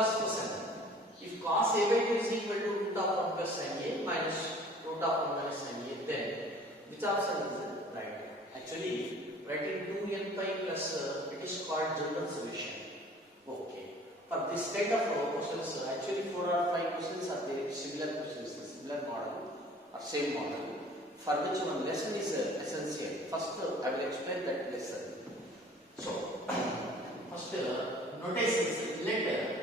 first question. If cos a by 2 is equal to root of 1 plus sin a minus root of 1 minus sin a, then which option is right? Actually, writing 2n pi plus it is called general solution. Okay. For this kind of questions, actually 4 or 5 questions are there, similar questions, similar model or same model. For which one lesson is essential. First, I will explain that lesson. So, first notation is let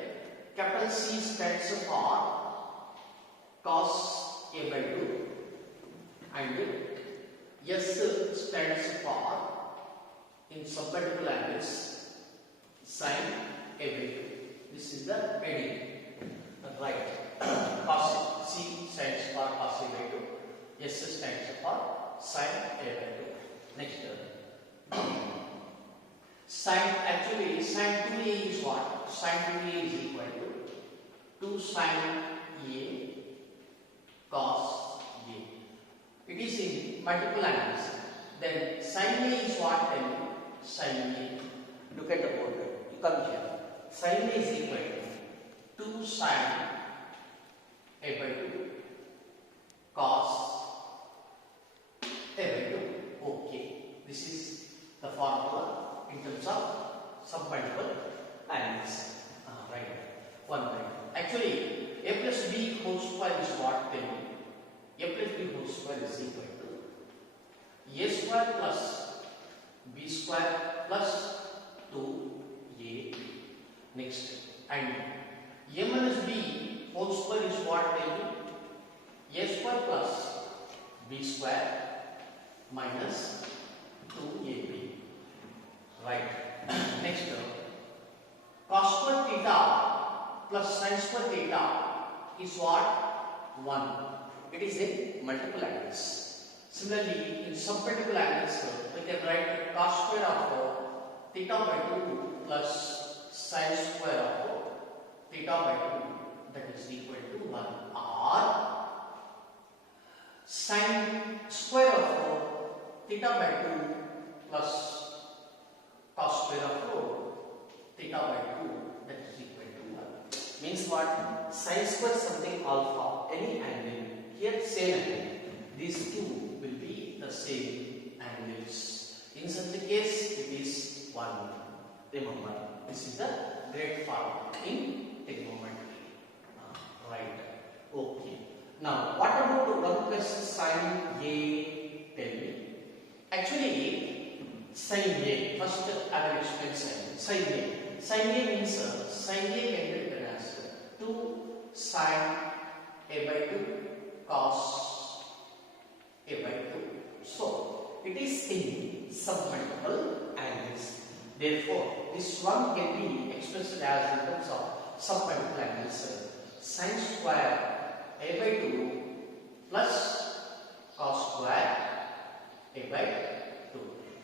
capital C stands for cos a by 2 and S stands for in submultiple angles sin a by 2. This is the heading. Right. Cos C stands for cos a by 2. S stands for sin a by 2. Next. Sin, actually sin 2a is what? Sin 2a is equal to 2 sin a cos a. It is in multiple angles. Then sin a is what? Then sin a. Look at the board. You come here. Sin a is equal to 2 sin a by 2 cos a by 2. Okay. This is the formula in terms of submultiple angles. Right. One right. Actually, a plus b whole square is what then? A plus b whole square is equal to a square plus b square plus 2a. Next. And a minus b whole square is what then? A square plus b square minus 2ab. Right. Next, cos square theta plus sin square theta is what? 1. It is in multiple angles. Similarly, in submultiple angles, we can write cos square of theta by 2 plus sin square of theta by 2, that is equal to 1, or sin square of theta by 2 plus cos square of theta by 2, that is equal to 1. Means what? Sin square something alpha, any angle. Here same angle. These two will be the same angles. In such a case, it is 1. Remember, this is the great form in trigonometry. Right. Okay. Now, what about 1 plus sin a? Tell me. Actually, sin a. First, I will explain sin a. Sin a means sin a can be written as 2 sin a by 2 cos a by 2. So, it is in submultiple angles. Therefore, this one can be expressed as in terms of submultiple angles. Sin square a by 2 plus cos square a by 2.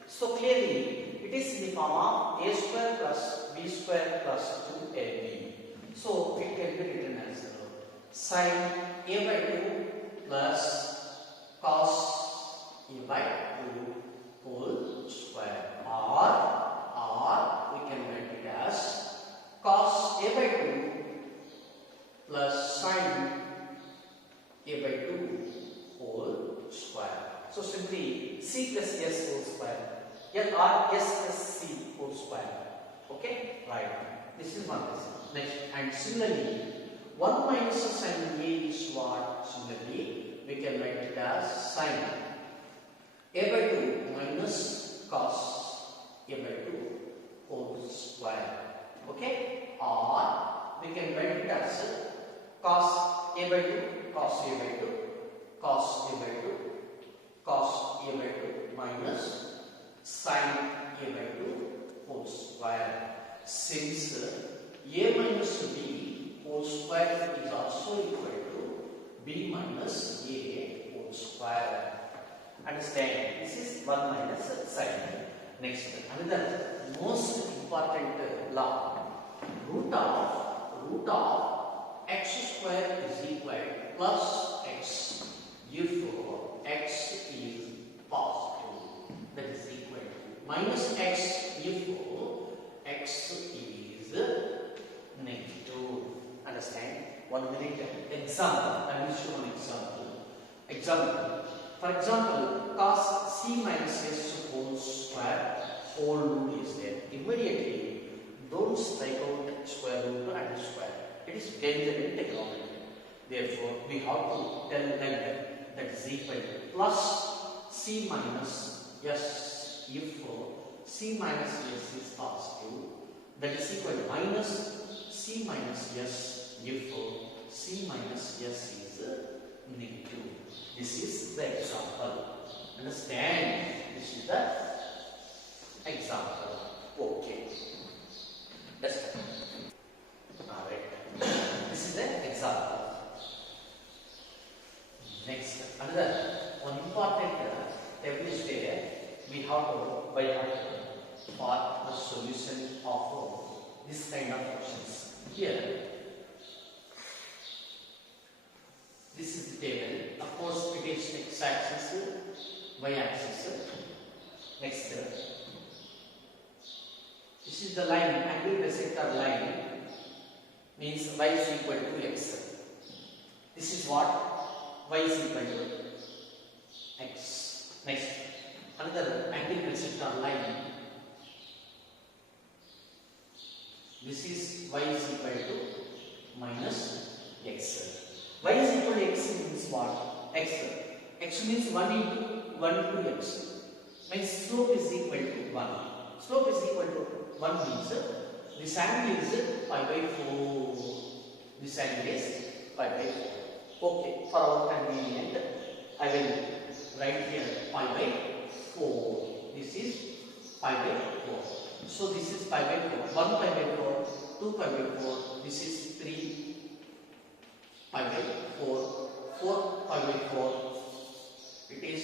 So clearly, it is in the form of a square plus b square plus 2ab. So it can be written as sin a by 2 plus cos a by 2 whole square, or we can write it as cos a by 2 plus sin a by 2 whole square. So simply c plus s whole square, or s plus c whole square. Okay, right. This is one lesson. Next, and similarly, 1 minus sin a is what? Similarly, we can write it as sin a by 2 minus cos a by 2 whole square. Okay, or we can write it as cos a by 2 cos a by 2 cos a by 2 cos a by 2 minus sin a by 2 whole square. Since a minus b whole square is also equal to b minus a whole square. Understand? This is 1 minus sin. Next, another most important law. Root of x square is equal plus x if x is positive. That is equal to minus x if x is negative. 1 minute. Example. I will show an example. Example. For example, cos c minus s whole square whole root is there. Immediately, don't strike out square root and square. It is dangerous in trigonometry. Therefore, we have to tell them that is equal to plus c minus s if c minus s is positive. That is equal to minus c minus s if c minus s is negative. This is the example. Understand? This is the example. Okay. That's it. Alright. This is the example. Next, another one important table is there. We have to by heart for the solution of this kind of questions. Here, this is the table. Of course, it is x-axis, y-axis. Next, this is the line, angle bisector line, means y is equal to x. This is what? Y is equal to x. Next, another angle bisector line. This is y is equal to minus x. Y is equal to x means what? X. X means 1 into x. Means slope is equal to 1. Slope is equal to 1 means this angle is pi by 4. This angle is pi by 4. Okay, for our convenience, I will write here pi by 4. This is pi by 4. So this is pi by 4. 1 pi by 4, 2 pi by 4. This is 3 pi by 4. 4 pi by 4. It is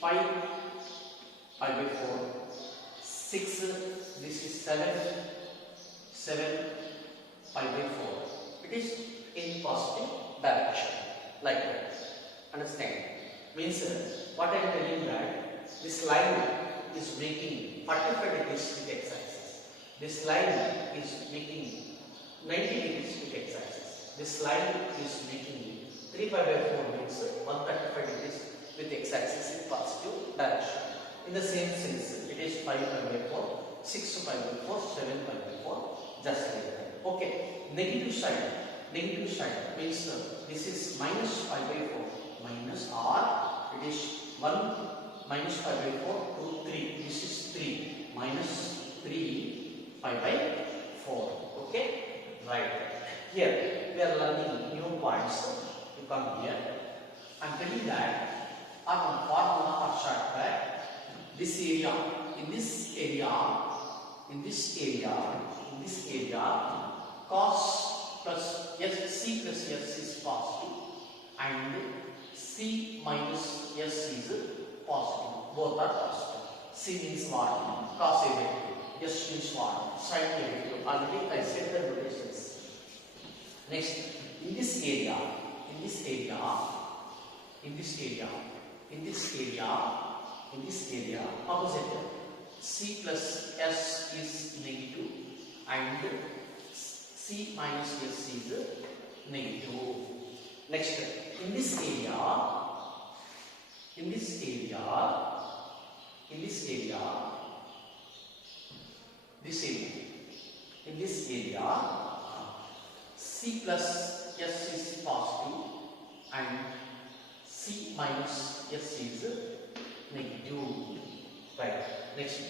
5 pi by 4. 6. This is 7 pi by 4. It is in positive direction, like that. Understand? Means what I am telling that this line is making 45 degrees with x-axis. This line is making 90 degrees with x-axis. This line is making 3 pi by 4 means 135 degrees with x-axis in positive direction. In the same sense, it is 5 pi by 4, 6 pi by 4, 7 pi by 4, just like that. Okay, negative side means this is minus pi by 4, minus or it is 1 minus pi by 4 to 3. This is 3 minus 3 pi by 4. Okay, right. Here we are learning new points. You come here. I am telling that on formula or shortcut. This area, in this area, cos plus c plus s is positive and c minus s is positive. Both are positive. C means what? Cos a by 2. S means what? Sin a by 2. Already I said the notations. Next, in this area, opposite c plus s is negative and c minus s is negative. Next, in this area, c plus s is positive and c minus s is negative. Right. Next,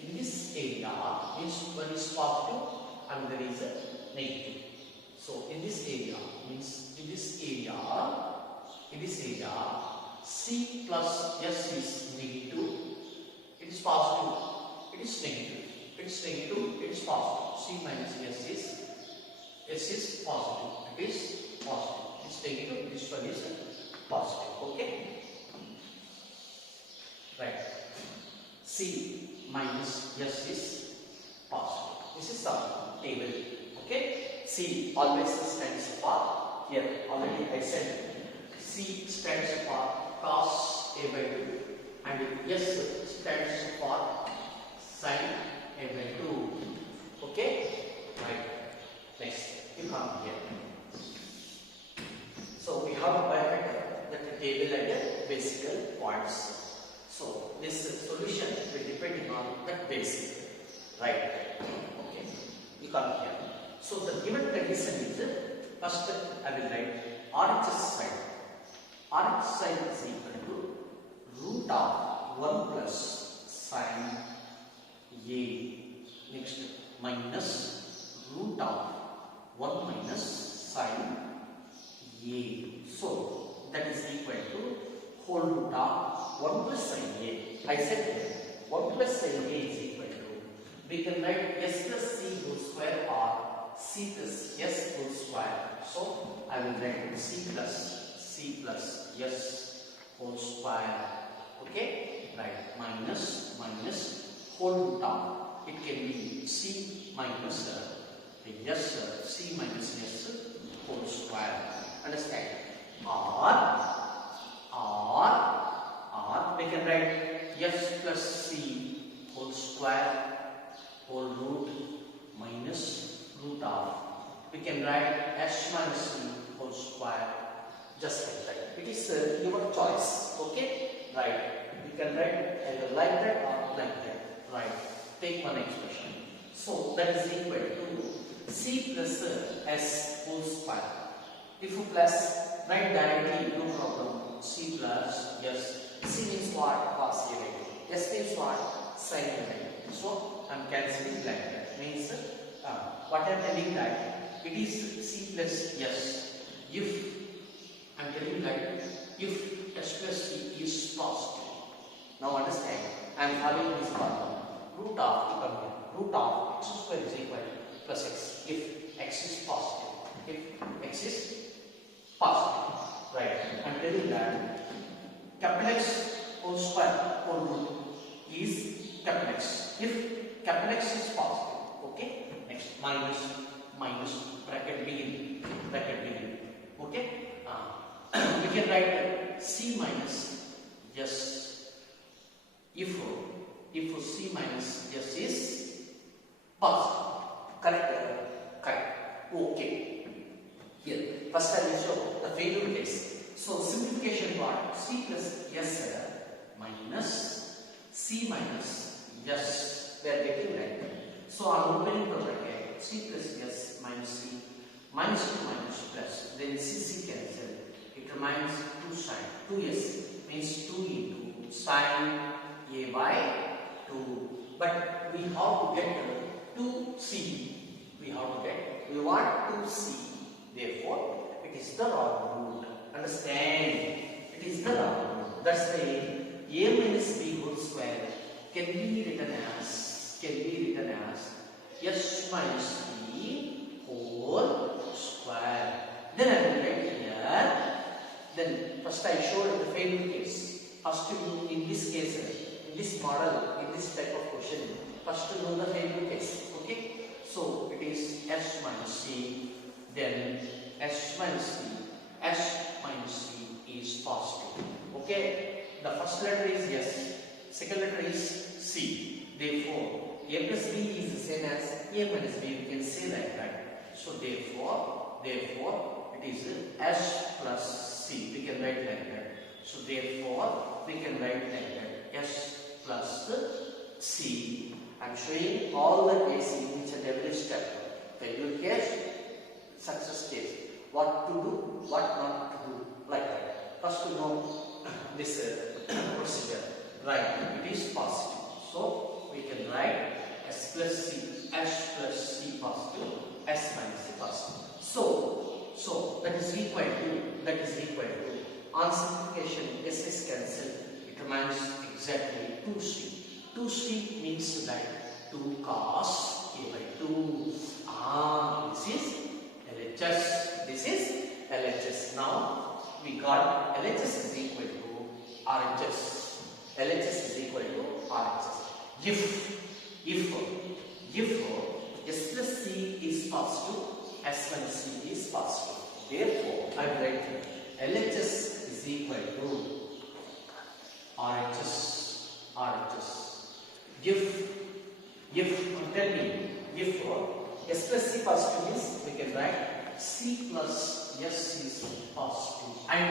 in this area means one is positive and there is a negative. So in this area means c plus s is negative. It is positive. It is negative. It is negative. It is positive. C minus s is positive. It is positive. It is negative. This one is positive. Okay. Right. C minus s is positive. This is some table. Okay. C always stands for, here already I said C stands for cos a by 2 and S stands for sin a by 2. Okay. Right. Next, you come here. have to bifurcate that table and basic points. So this solution will depend on that basic, right? Okay, you come here. So the given condition is first I will write RHS side. RHS side is equal to root of 1 plus sine A. Next minus root of 1 minus sine A. So that is equal to whole root of 1 plus sine A. I said 1 plus sine A is equal to, we can write s plus c whole square or c plus s whole square. So I will write c plus s whole square. Okay, right, minus whole root of, it can be c minus c minus s whole square. Understand? Or we can write s plus c whole square whole root minus root of, we can write s minus c whole square, just like that. It is your choice. Okay, right, you can write either like that or like that. Right, take one expression. So that is equal to c plus s whole square. If you plus, write directly, no problem. C plus s. C means what? Cos A. S means what? Sin A. So I am cancelling like that. Means what I am telling that it is c plus s. If I am telling that if s plus c is positive. Now understand. I am having this problem. Root of x square is equal to plus x. If x is positive. If x is positive. Right. I am telling that capital X whole square whole root is capital X. If capital X is positive. Okay. Next minus bracket begin. Okay. We can write c minus s if c minus s is positive. Correct. Okay. Here first I will show the failure case. So simplification part, c plus s minus c minus s, we are getting right. So I am opening the bracket, c plus s minus c, minus 2 minus plus, then c cancel, it remains 2 sine, 2s means 2 into sine a by 2, but we have to get 2c, we want 2c, therefore it is the wrong root. Understand? It is the wrong root. That's why a minus b whole square can be written as s minus b whole square. Then I will write here. Then first I showed the failure case. First to in this case, in this model, in this type of question, first to know the failure case. Okay? So it is s minus c. Then s minus c is positive. Okay, the first letter is S, second letter is C. Therefore, A plus B is the same as A minus B. We can say like that. So therefore, it is S plus C. We can write like that. So therefore, we can write like that. S plus C. I am showing all the cases in each and every step. Failure case, success case. What to do, what not to do, like that. First to know this procedure, right? It is positive, so we can write s plus c positive, s minus c positive. So that is equal to on simplification s is cancelled. It remains exactly 2c. 2c means that 2 cos a by 2. This is LHS. Now we got LHS is equal to RHS. LHS is equal to RHS. If s plus c is positive, s minus c is positive. Therefore, I will write LHS is equal to RHS. Tell me, if s plus c positive means we can write c plus s is positive and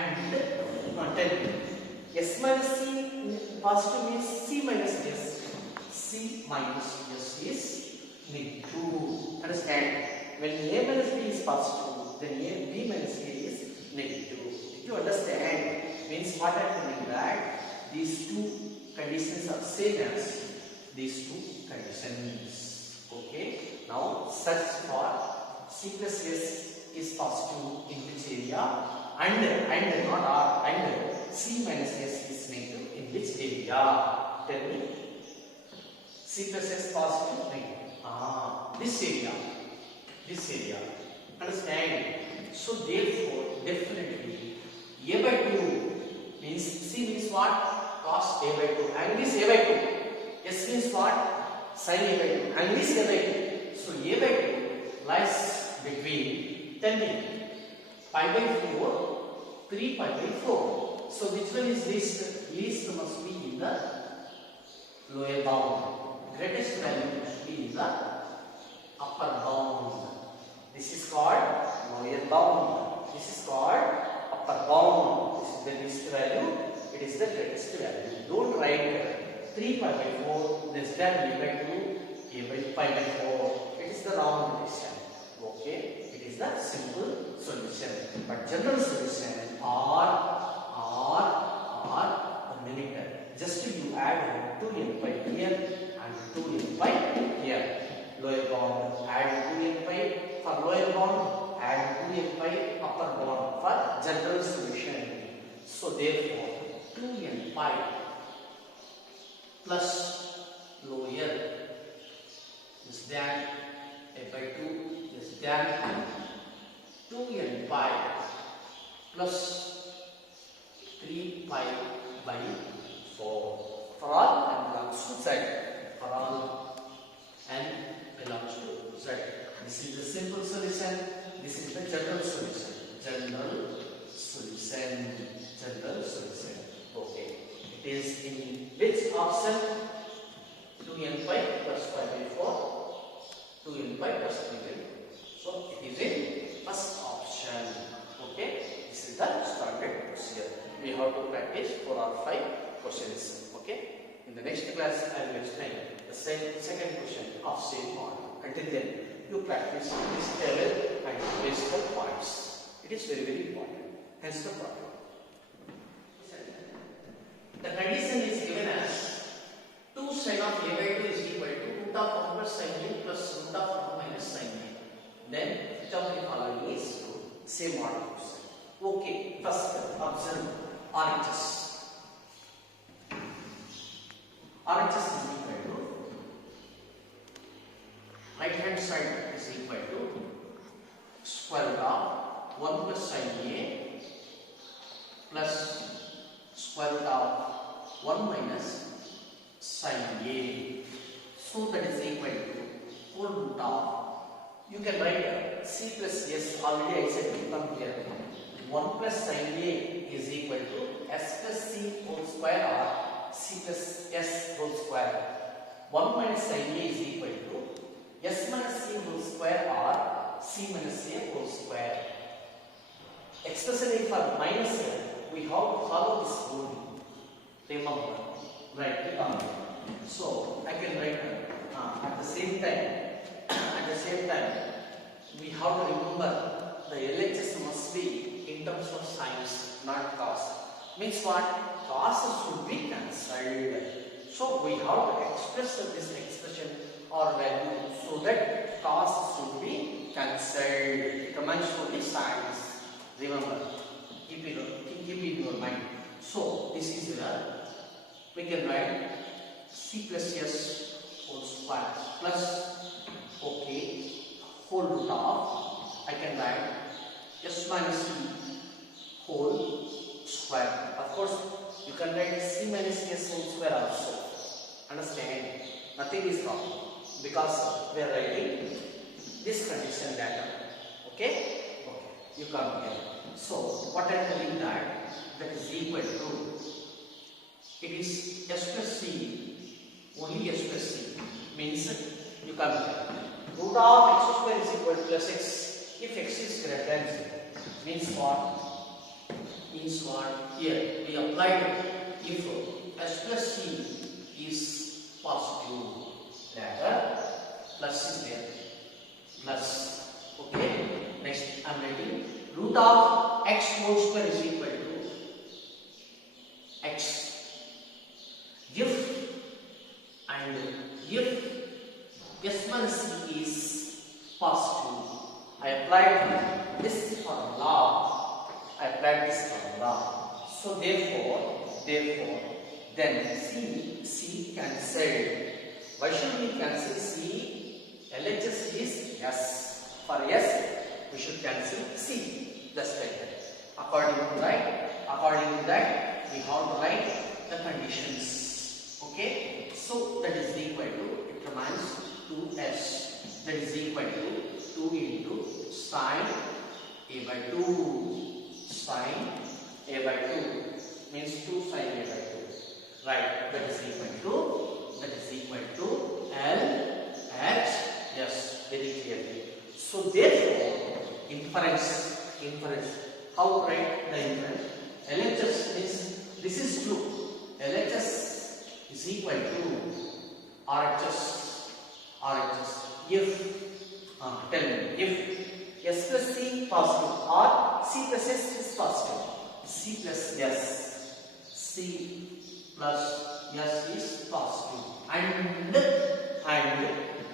Positive means C minus S. C minus S is negative. Understand? When A minus B is positive, then B minus A is negative. If you understand, means what I am telling that these two conditions are same as these two conditions. Okay. Now search for C plus S is positive in which area and not R and C minus S is negative in which area? Tell me. C plus S positive, negative. This area. This area. Understand? So therefore, definitely A by 2 means C means what? Cos A by 2. Angle is A by 2. S means what? Sin A by 2. Angle is A by 2. So A by 2 lies between, tell me, pi by 4, 3 pi by 4. So which one is least? Least must be in the lower bound. Greatest value must be in the upper bound. This is called lower bound. This is called upper bound. This is the least value. It is the greatest value. Don't write 3 pi by 4 less than A by 2, A by pi by 4. It is the wrong relation. Okay. It is the simple solution. But general solution are a minute. Just you add 2n pi here and 2n pi here. Lower bound add 2n pi for lower bound, add 2n pi upper bound for general solution. So therefore 2n pi plus lower is than A by 2 is than 2n pi plus 3 pi by 4 for all n belongs to Z. For all n belongs to Z. This is the simple solution. This is the general solution. General solution. General solution. Okay. It is in which option? 2n pi plus pi by 4. 2n pi plus 3 by 4. So it is in first option. Okay. This is the standard procedure. We have to practice 4 or 5 questions. Okay. In the next class, I will explain the second question of same model. Until then, you practice this table and basic points. It is very, very important. Hence the problem. The condition is given as 2 sin of A by 2 is equal to root of 1 plus sin A plus root of 1 minus sin A. Then which of the following is true? Same model. Okay. First, observe RHS. RHS is equal to right hand side is equal to square root of 1 plus sin A plus square root of 1 minus sin A. So that is equal to whole root of, you can write C plus S, already I said to come here. 1 plus sin A is equal to S plus C whole square or C plus S whole square. 1 minus sin A is equal to S minus C whole square or C minus A whole square. Especially for minus A, we have to follow this rule. Remember, right? So I can write at the same time, we have to remember the LHS must be in terms of sines, not cos. Means what? Cos should be cancelled. So we have to express this expression or value so that cos should be cancelled. It remains only sines. Remember, keep it in your mind. So this is where we can write C plus S whole square plus whole root of, I can write S minus C whole square. Of course, you can write C minus S whole square also. Understand? Nothing is wrong because we are writing this condition data. Okay? Okay. You come here. So what I am telling that is equal to, it is S plus C, only S plus C, means you come here. Root of x square is equal to plus x if x is greater than 0. Means what? Means what? Here we applied if S plus C is positive. Later plus is there. Plus. Okay. Next I am writing root of x whole square is equal to x. If and if S minus C is positive, I applied this formula. So therefore, then C cancelled. Why should we cancel C? LHS is yes. For yes, we should cancel C. Just like that. According to that, we have to write the conditions. Okay. So that is equal to, it remains 2s. That is equal to 2 into sine a by 2. Sine a by 2 means 2 sine a by 2. Right. That is equal to L H. Yes, very clearly. So therefore, inference. How to write the inference? LHS is, this is true. LHS is equal to RHS. If, tell me, if S plus C positive or C plus S is positive. C plus S is positive. And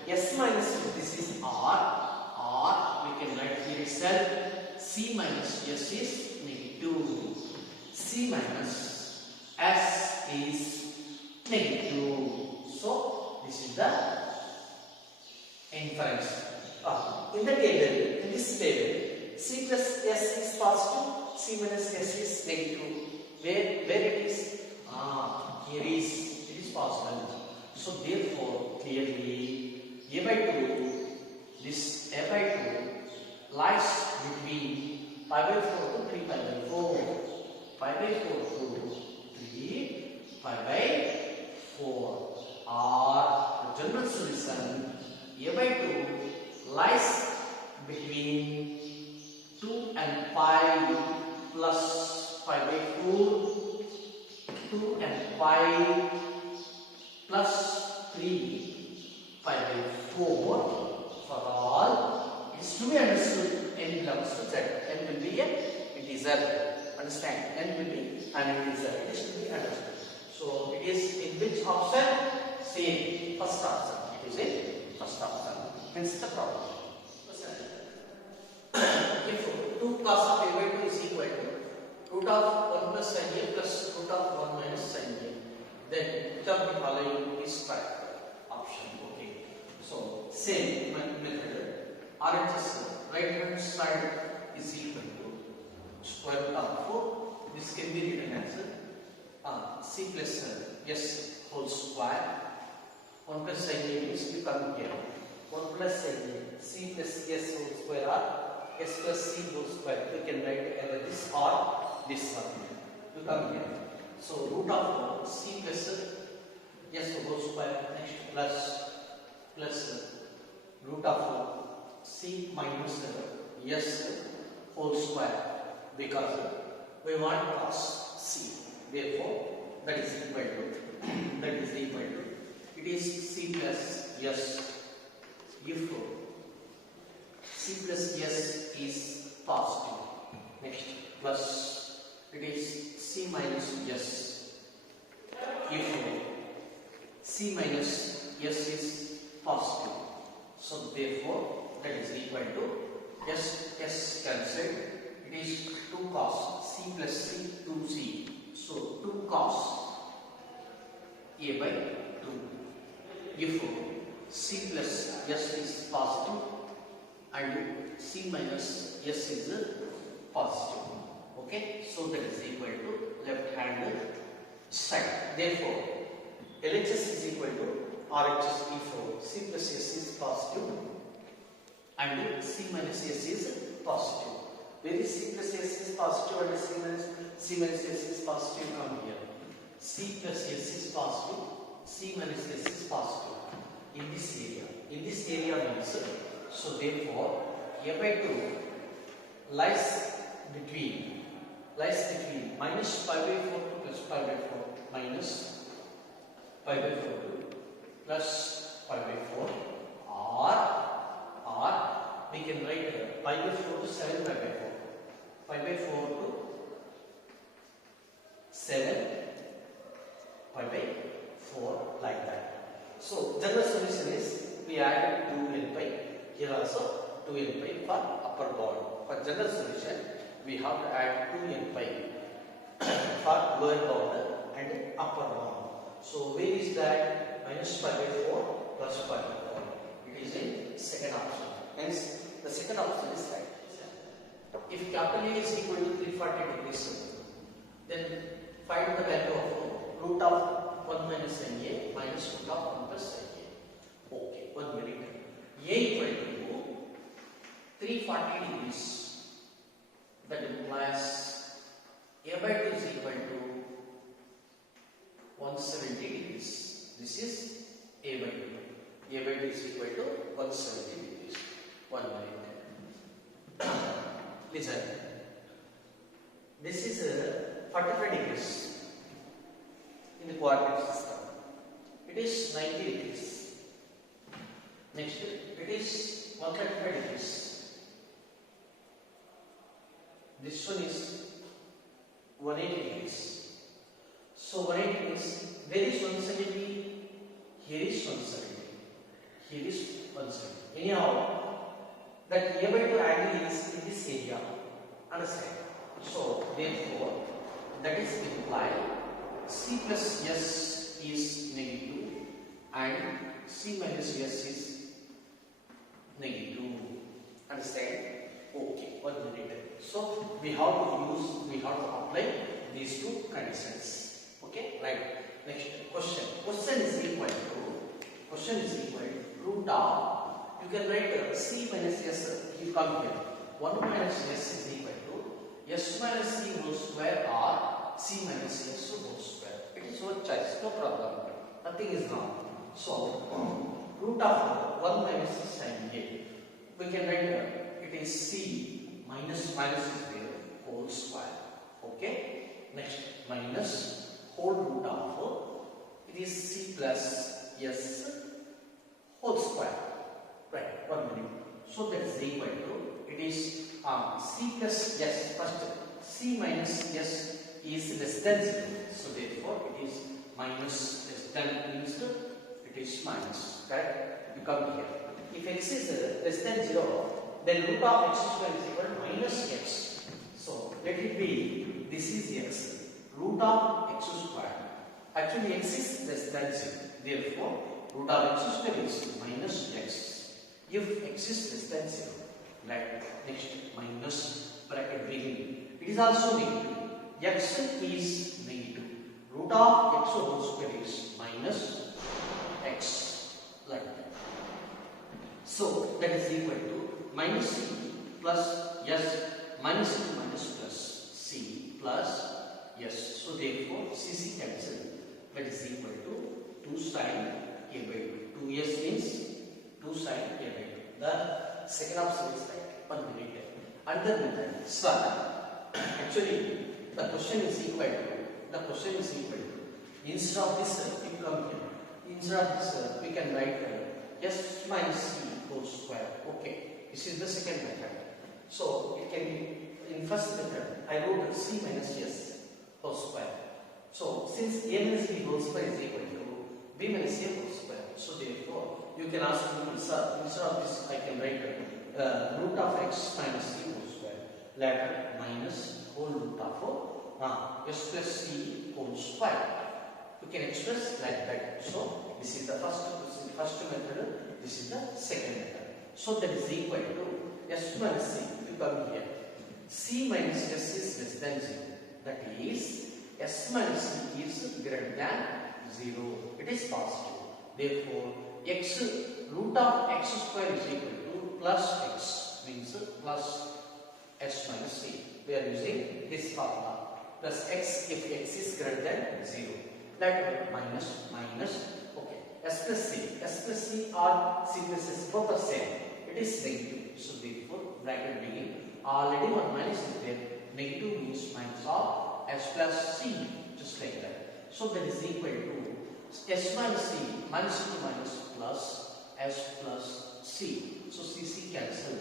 S minus, this is R, we can write here itself, C minus S is negative. C minus S is negative. So this is the inference. In the table, in this table, C plus S is positive, C minus S is negative. Where it is? Here it is possible. So therefore, clearly, A by 2, this A by 2 lies between pi by 4 to 3 pi by 4. Pi by 4 to 3 pi by 4. Or the general solution, A by 2 lies between 2 and pi plus pi by 4. 2 and pi plus 3 pi by 4 for all. It is to be understood n belongs to Z. N will be an integer. Understand? N will be an integer. It is to be understood. So it is in which option? Same. First option. It is in first option. Hence the problem. If 2 cos of A by 2 is equal to root of 1 plus sin A plus root of 1 minus sin A, then which of the following is correct option? Okay. So same method. RHS right hand side is equal to square root of 4. This can be written as C plus S whole square. 1 plus sin A means we come here. 1 plus sin A, C plus S whole square or S plus C whole square. We can write either this or this one. We come here. So root of C plus S whole square, next plus root of C minus S whole square, because we want cos C. Therefore, that is equal to it is C plus S. If C plus S is positive, next plus it is C minus S. If C minus S is positive, so therefore that is equal to S cancelled. It is 2 cos C plus C 2C. So 2 cos A by 2. If C plus S is positive and C minus S is positive. Okay, so that is equal to left hand side. Therefore, LHS is equal to RHS if C plus S is positive and C minus S is positive. Where is C plus S is positive and C minus S is positive? Come here. C plus S is positive, C minus S is positive in this area. In this area means, so therefore A by 2 lies between minus pi by 4 to plus pi by 4. minus pi by 4 plus pi by 4 or we can write pi by 4 to 7 pi by 4. Pi by 4 to 7 pi by 4 like that. So general solution is we added 2n pi. Here also 2n pi for upper bound. For general solution we have to add 2n pi for lower bound and upper bound. So where is that? Minus pi by 4 plus pi by 4. It is in second option. Hence the second option is right. If capital A is equal to 340 degrees, then find the value of root of 1 minus NA minus root of 1 plus NA. Okay, 1 minute. A equal to 340 degrees. That implies A by 2 is equal to 170 degrees. This is A by 2. A by 2 is equal to 170 degrees. 1 minute. Listen. This is 45 degrees in the coordinate system. It is 90 degrees. Next, it is 135 degrees. This one is 180 degrees. So 180 degrees. Where is 170? Here is 170. Here is 170. Anyhow, that A by 2 angle is in this area. Understand? So therefore, that is implied C plus S is negative and C minus S is negative. Understand? Okay, 1 minute. So we have to apply these two conditions. Okay, right. Next question. Question is equal to root of, you can write C minus S, you come here. 1 minus S is equal to S minus C whole square or C minus S whole square. It is your choice, no problem. Nothing is wrong. So root of 1 minus sin A, we can write it is C minus is there, whole square. Okay. Next, minus whole root of, it is C plus S whole square. Right, 1 minute. So that is equal to, it is C plus S. First, C minus S is less than 0. So therefore, it is minus less than means it is minus. Correct? You come here. If x is less than 0, then root of x square is equal to minus x. So let it be, this is x. Root of x square. Actually, x is less than 0. Therefore, root of x square is minus x. If x is less than 0, right? Next, minus bracket beginning. It is also negative. X is negative. Root of x whole square is minus x, like that. So that is equal to minus c plus s minus c minus plus c plus s. So therefore, c cancel. That is equal to 2 sin a by 2. 2s means 2 sin a by 2. The second option is right. 1 minute. Another method. Sir, actually the question is equal to, instead of this you come here. Instead of this we can write s minus c whole square. Okay. This is the second method. So it can be, in first method I wrote c minus s whole square. So since a minus b whole square is equal to b minus a whole square, so therefore you can ask me, sir, instead of this I can write root of x minus c whole square, later minus whole root of s plus c whole square. You can express like that. So this is the first method, this is the second method. So that is equal to s minus c. You come here. C minus s is less than 0. That is s minus c is greater than 0. It is positive. Therefore, root of x square is equal to plus x, means plus s minus c. We are using this formula. Plus x if x is greater than 0. That minus. Okay. S plus c or c plus s both are same. It is negative. So therefore, bracket begin. Already 1 minus is there. Negative means minus of s plus c, just like that. So that is equal to S minus C, minus to minus plus S plus C. So CC cancel.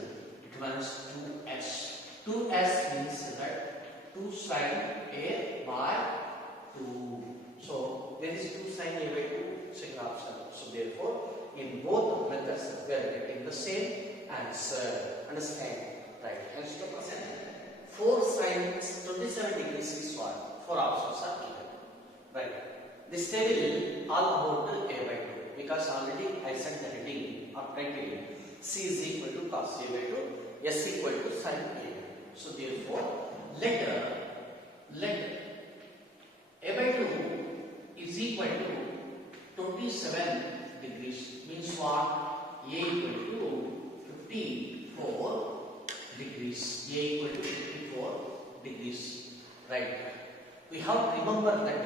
It remains 2S. 2S means that 2 sin A by 2. So there is 2 sin A by 2, second option. So therefore, in both methods we are getting the same answer. Understand? Right. And step percent 4 sin 27 degrees is what? 4 options are given. Right. This table all about A by 2 because already I sent the heading or title C is equal to cos A by 2, S equal to sin A. So therefore, let A by 2 is equal to 27 degrees. Means what? A equal to 54 degrees. A equal to 54 degrees. Right. We have to remember that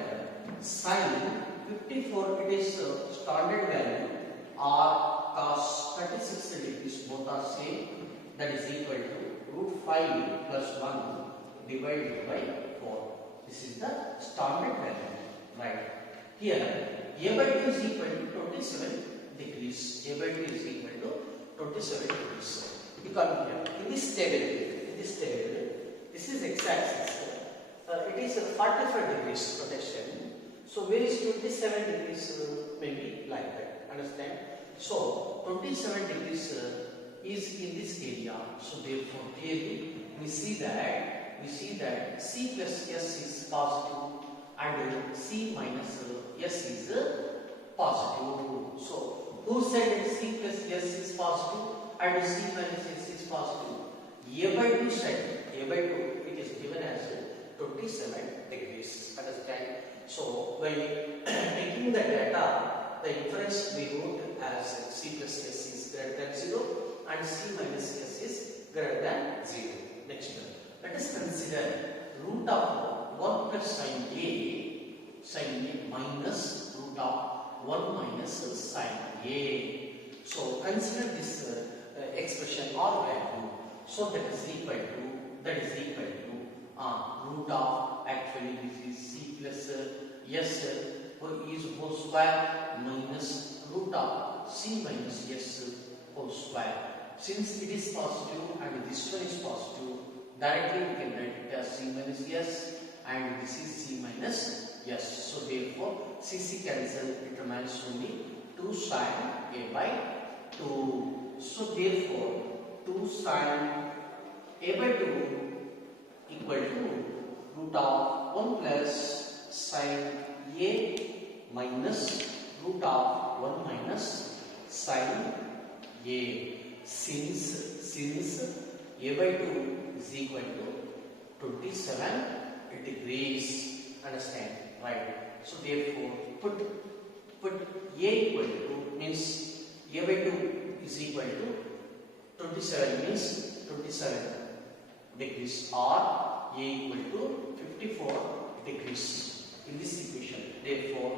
sin 54 it is standard value or cos 36 degrees, both are same. That is equal to root 5 plus 1 divided by 4. This is the standard value. Right. Here A by 2 is equal to 27 degrees. A by 2 is equal to 27 degrees. You come here. In this table, this is x-axis. It is 45 degrees rotation. So where is 27 degrees? Maybe like that. Understand? So 27 degrees is in this area. So therefore, clearly we see that C plus S is positive and C minus S is positive. So who said that C plus S is positive and C minus S is positive? A by 2 said. A by 2 it is given as 27 degrees. Understand? So by taking the data, the inference we wrote as C plus S is greater than 0 and C minus S is greater than 0. Next one. Let us consider root of 1 plus sin A minus root of 1 minus sin A. So consider this expression or value. So that is equal to root of, actually this is C plus S is whole square minus root of C minus S whole square. Since it is positive and this one is positive, directly we can write it as C minus S and this is C minus S. So therefore, CC cancel, it remains only 2 sin A by 2. So therefore, 2 sin A by 2 equal to root of 1 plus sin A minus root of 1 minus sin A. Since A by 2 is equal to 27 degrees. Understand? Right. So therefore, put A equal to means A by 2 is equal to 27 means 27 degrees or A equal to 54 degrees in this equation. Therefore,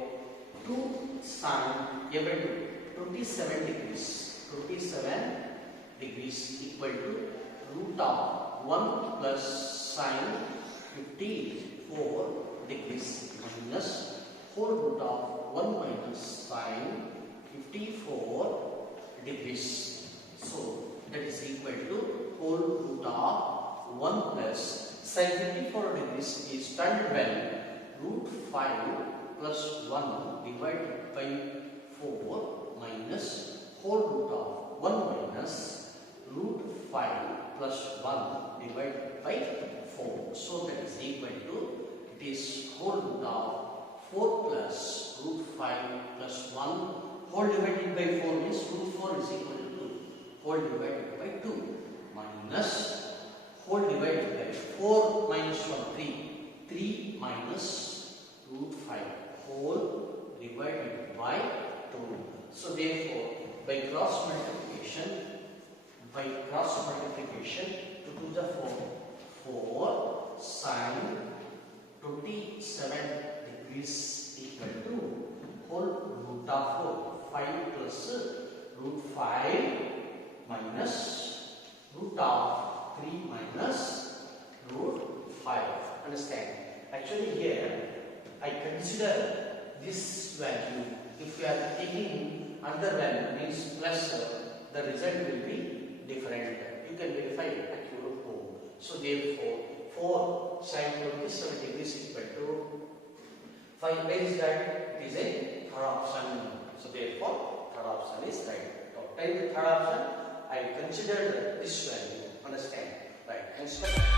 2 sin A by 2 27 degrees equal to root of 1 plus sin 54 degrees minus whole root of 1 minus sin 54 degrees. So that is equal to whole root of 1 plus sin 54 degrees is standard value root 5 plus 1 divided by 4 minus whole root of 1 minus root 5 plus 1 divided by 4. So that is equal to, it is whole root of 4 plus root 5 plus 1 whole divided by 4 means root 4 is equal to 2 whole divided by 2 minus whole divided by 4 minus 1 3 minus root 5 whole divided by 2. So therefore, by cross multiplication 2 to the 4 sin 27 degrees equal to whole root of 4 5 plus root 5 minus root of 3 minus root 5. Understand? Actually here I consider this value, if we are taking another value means plus, the result will be different. You can verify it at your home. So therefore 4 sin 27 degrees is equal to 5. Where is that? It is a third option. So therefore third option is right. To obtain the third option, I considered this value. Understand? Right. And step